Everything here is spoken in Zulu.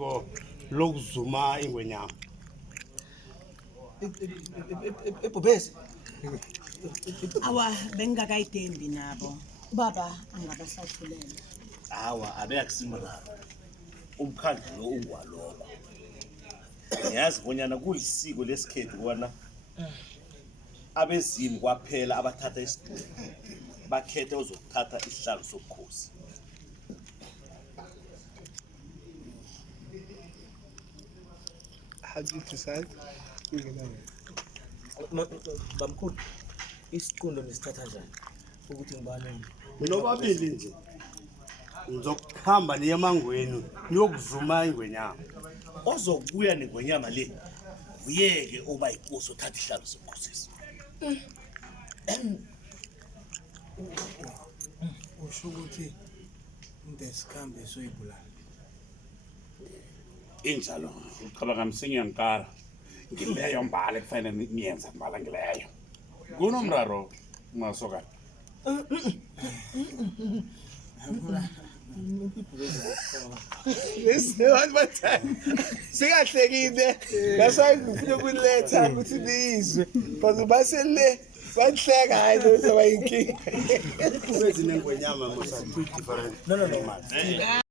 isiko lokuzuma ingwenyama. Ebhobhezi. Awa bengingakayidembi nabo. Baba angabasathulela. Hawa abeyakusimama. Umkhandlo lo ungwalokho. Ngiyazi bonyana kuyisiko lesikhethu kwana abezimu kwaphela abathatha isitulo bakhethe uzokuthatha isihlalo sobukhosi. How do you decide? Bamkhulu isiqundo nesithatha njani ukuthi ngibane Nobabili nje. Ngizokuhamba niye emangweni niyokuzuma ingwenyama. Ozokubuya nengonyama le uyeke oba inkosi uthatha isihlalo sobukhosi. usho ukuthi ndesikhambe soyibulala. Injalo ucabanga msinyankara ngileyo mbala kufanele niyenza mbala ngileyo kunomraro masokana One more time. Singahlekile. Ngifuna ukuletha ukuthi nizwe. Because basele bahleka hayi lo bayinkinga. Ibhubezi nengwenyama must have two different. No.